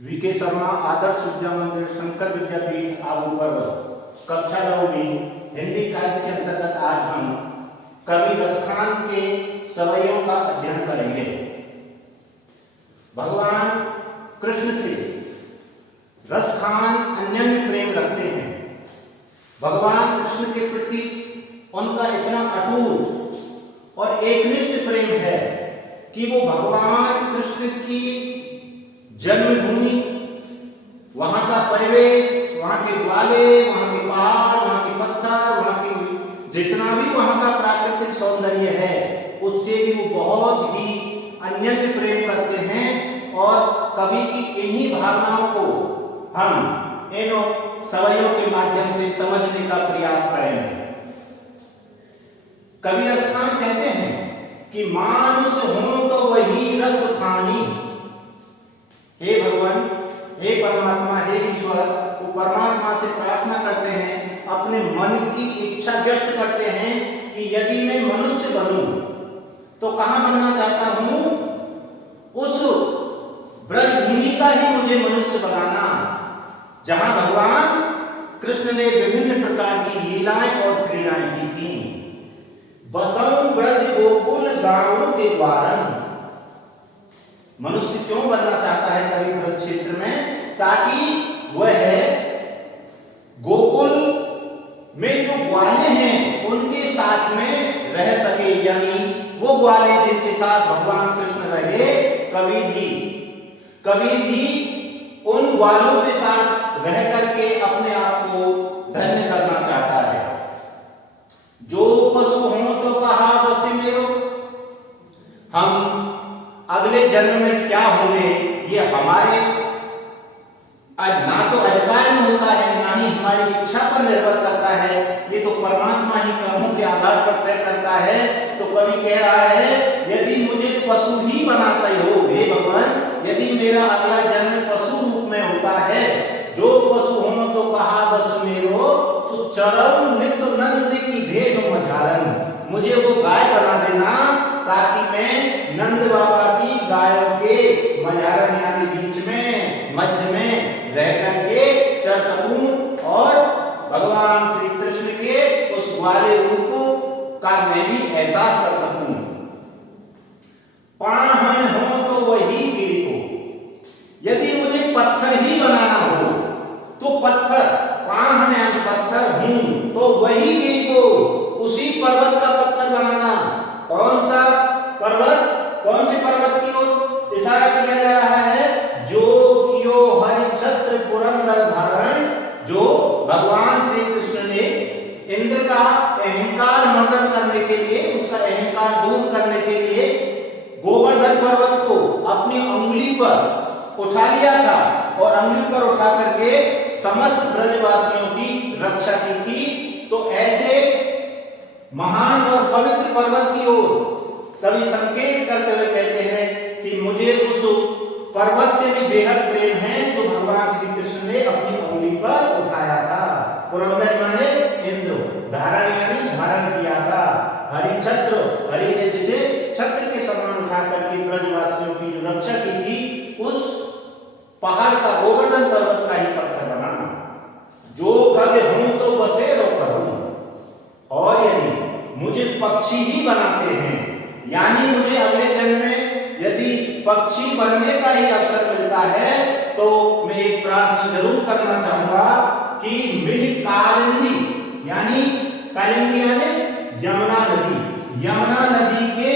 VK Sharma Adarsh Vidya मंदिर शंकर विद्यापीठ आबू पर्वत कक्षा 9वीं हिंदी काव्य के अंतर्गत आज हम कवि रसखान के सवैयों का अध्ययन करेंगे। भगवान कृष्ण से रसखान अन्योन्य प्रेम रखते हैं। भगवान कृष्ण के प्रति उनका इतना अटूट और एकनिष्ठ प्रेम है कि वो भगवान कृष्ण की जन्मभूमि, वहां का परिवेश, वहां के ग्वाले, वहां के पहाड़, वहां के पत्थर, वहां के जितना भी वहां का प्राकृतिक सौंदर्य है उससे भी वो बहुत ही अन्योन्य प्रेम करते हैं। और कवि की इन्हीं भावनाओं को हम इन सवैयों के माध्यम से समझने का प्रयास करेंगे। कवि रसखान कहते हैं कि मानुष हो तो वही रस खानी। हे भगवान, हे परमात्मा, हे ईश्वर, वो परमात्मा से प्रार्थना करते हैं, अपने मन की इच्छा व्यक्त करते हैं कि यदि मैं मनुष्य बनूं तो कहां बनना चाहता हूं? उस ब्रजभूमि का ही मुझे मनुष्य बनाना जहां भगवान कृष्ण ने विभिन्न प्रकार की लीलाएं और क्रीड़ाएं की थी। बसऊं ब्रज गोकुल गांवों के द्वारन। मनुष्य क्यों बनना चाहता है कवि ब्रज क्षेत्र में? ताकि वह गोकुल में जो ग्वाले हैं उनके साथ में रह सके, यानी वो ग्वाले जिनके साथ भगवान कृष्ण रहे, कभी भी उन ग्वालों के साथ रह करके अपने आप को धन्य करना चाहता है। जो पशु हो तो कहा बसे मेरो। हम अगले जन्म में क्या होंगे ये हमारे ना तो अधिकार में होता है, ना ही हमारी इच्छा पर निर्भर करता है। ये तो परमात्मा ही कर्मों के आधार पर तय करता है। तो कवि कह रहा है, यदि मुझे पशु ही बनाते हो हे भगवान, यदि मेरा अगला जन्म पशु रूप में होता है, जो पशु हो तो कहा बस मेरो, तो चरम नित्य नंद की भेद मझारन। मुझे वो गाय बना देना ताकि मैं नंद बाबा की गायों के मझारन यानी बीच में मध्य में रह करके चल सकूं और भगवान श्री कृष्ण के उस ग्वाले रूप का मैं भी एहसास कर सकूं। पाहन हो तो वही गिर को। यदि मुझे पत्थर ही बनाना हो तो पत्थर, पाहन यानी पत्थर हूं तो वही गिर को, उसी पर्वत का पत्थर बनाना। कौन सा पर्वत? कौन से पर्वत की ओर इशारा किया जा रहा है? जो कियो हरि छत्र पुरंदर धारण। जो भगवान श्री कृष्ण ने इंद्र का अहंकार मर्दन करने के लिए, उसका अहंकार दूर करने के लिए गोवर्धन पर्वत को अपनी अंगुली पर उठा लिया था और अंगुली पर उठा करके समस्त ब्रजवासियों की रक्षा की थी। तो ऐसे महान और पवित्र पर्वत की ओर कवि संकेत करते हुए कहते हैं कि मुझे उस पर्वत से भी बेहद प्रेम है जो भगवान श्री कृष्ण ने अपनी अंगुली पर उठाया था। पुरंदर माने इंद्र, धारण यानी धारण किया था। हरि छत्र, हरि ने जिसे छत्र के समान उठा करके ब्रजवासियों की जो रक्षा की थी, उस पहाड़ का गोवर्धन पर्वत का ही पत्थर बनाना। जो कभी हूं तो बसेरो करूं। और यदि मुझे पक्षी ही बनाते हैं, यानी मुझे अगले जन्म में यदि पक्षी बनने का ही अवसर मिलता है, तो मैं एक प्रार्थना जरूर करना चाहूंगा कि मिली कालिंदी यानी यमुना नदी, यमुना नदी के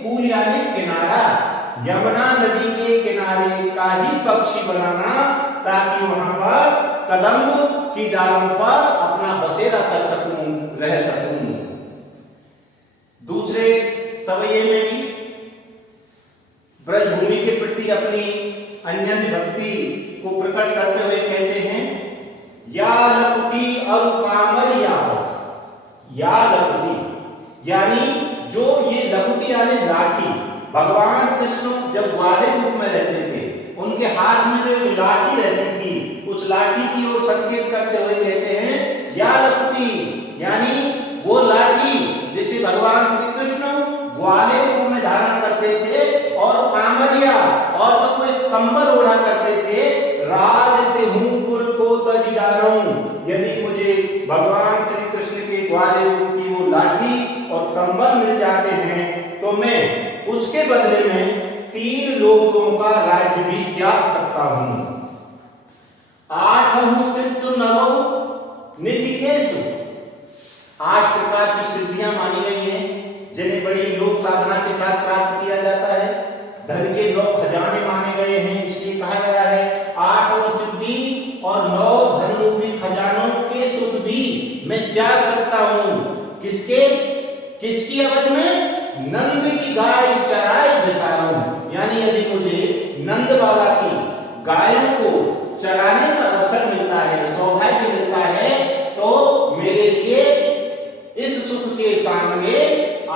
कूल यानी किनारा, यमुना नदी के किनारे का ही पक्षी बनाना, ताकि वहां पर कदम्ब की डालों पर अपना बसेरा कर सकूं, रह सकूं। दूसरे सवैये में भी ब्रजभूमि के प्रति अपनी अन्योन्य भक्ति को प्रकट करते हुए कहते हैं, या लकुटी और कामरिया। या लकुटी यानी जो ये लकुटी यानी लाठी, भगवान कृष्ण जब ग्वाले रूप में रहते थे, उनके हाथ में जो लाठी रहती थी, उस लाठी की ओर संकेत करते हुए कहते हैं, या लकुटी यानी वो लाठी जिसे भगवान श्री कृष्ण ग्वाले रूप में धारण करते थे, और कामरिया और जो कोई कंबल ओढ़ा करते थे, बदले में 3 लोकों का राज्य भी त्याग सकता हूं। 8 सिद्ध नवौ निधिकेषु, 8 प्रकार की सिद्धियां मानी गई हैं जिन्हें बड़ी योग साधना के साथ प्राप्त किया जाता है। धन के 9 खजाने माने गए हैं, इसलिए कहा गया है 8 सिद्धि और 9 धन रूपी खजानों के सुख भी मैं त्याग सकता हूं। किसकी अवध में? नंद की गाय चराए बिसारूं। यानी यदि मुझे नंद बाबा की गायों को चराने का अवसर मिलता है, सौभाग्य मिलता है, तो मेरे लिए इस सुख के सामने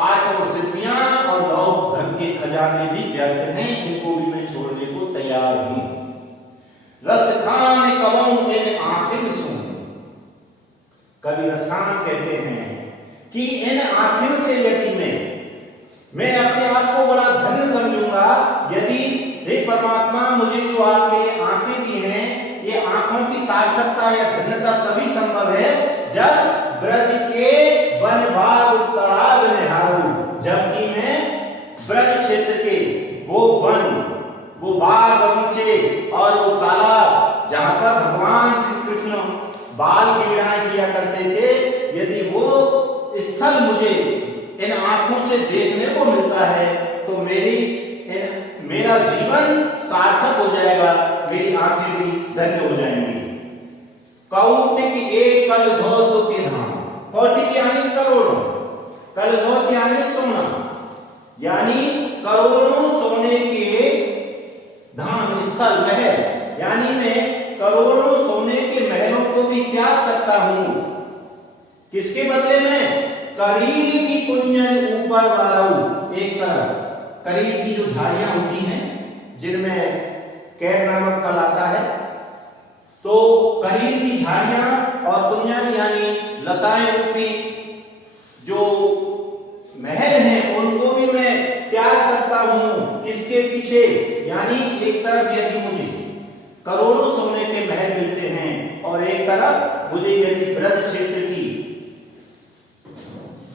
8 सिद्धियां और 9 धन के खजाने भी व्यर्थ हैं, इनको भी मैं छोड़ने को तैयार हूं। रसखान कवं इन आखिर सुन, कवि रसखान कहते हैं कि इन आखिर से यदि मैं अपने आप को बड़ा धन्य समझूंगा यदि हे परमात्मा मुझे जो आपने आंखें दी हैं, ये आंखों की सार्थकता या धन्यता तभी संभव है जब ब्रज के वन बाग तड़ाग निहारूं, जबकि मैं ब्रज क्षेत्र के वो वन, वो बाग बगीचे और वो तालाब जहां पर भगवान श्री कृष्ण बाल क्रीड़ाएं किया करते थे, यदि वो स्थल मुझे इन आंखों से देखने को मिलता है तो मेरा जीवन सार्थक हो जाएगा, मेरी आंखें भी धन्य हो जाएंगी। कौटिक एक कल धौत के धाम, कौटिक यानी करोड़ों, कल धौत यानी सोना, यानी करोड़ों सोने के धाम स्थल महल, यानी मैं करोड़ों सोने के महलों को भी त्याग सकता हूं। किसके बदले में? करील की कुंजन ऊपर वालू, एक तरफ करील की जो झाड़ियां होती हैं जिनमें कैर नामक फल आता है, तो करील की झाड़ियां और कुंजन यानी लताएं रूपी जो महल हैं उनको भी मैं त्याग सकता हूं। किसके पीछे? यानी एक तरफ यदि मुझे करोड़ों सोने के महल मिलते हैं और एक तरफ मुझे यदि ब्रज क्षेत्र की,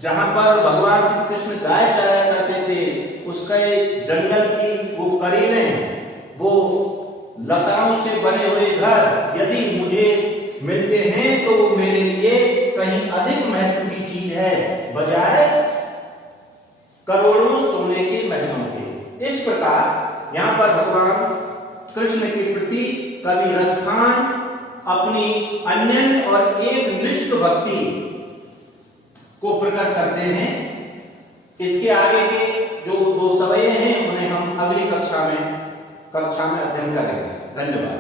जहां पर भगवान श्री कृष्ण गाय चराया करते थे, उसका जंगल की वो करीनें, वो लताओं से बने हुए घर यदि मुझे मिलते हैं तो वो मेरे लिए कहीं अधिक महत्व की चीज है बजाय करोड़ों सोने के महलों के। इस प्रकार यहां पर भगवान कृष्ण के प्रति कवि रसखान अपनी अनन्य और एक निष्ठ भक्ति को प्रकट करते हैं। इसके आगे के जो 2 सवये हैं उन्हें हम अगली कक्षा में अध्ययन करेंगे। धन्यवाद।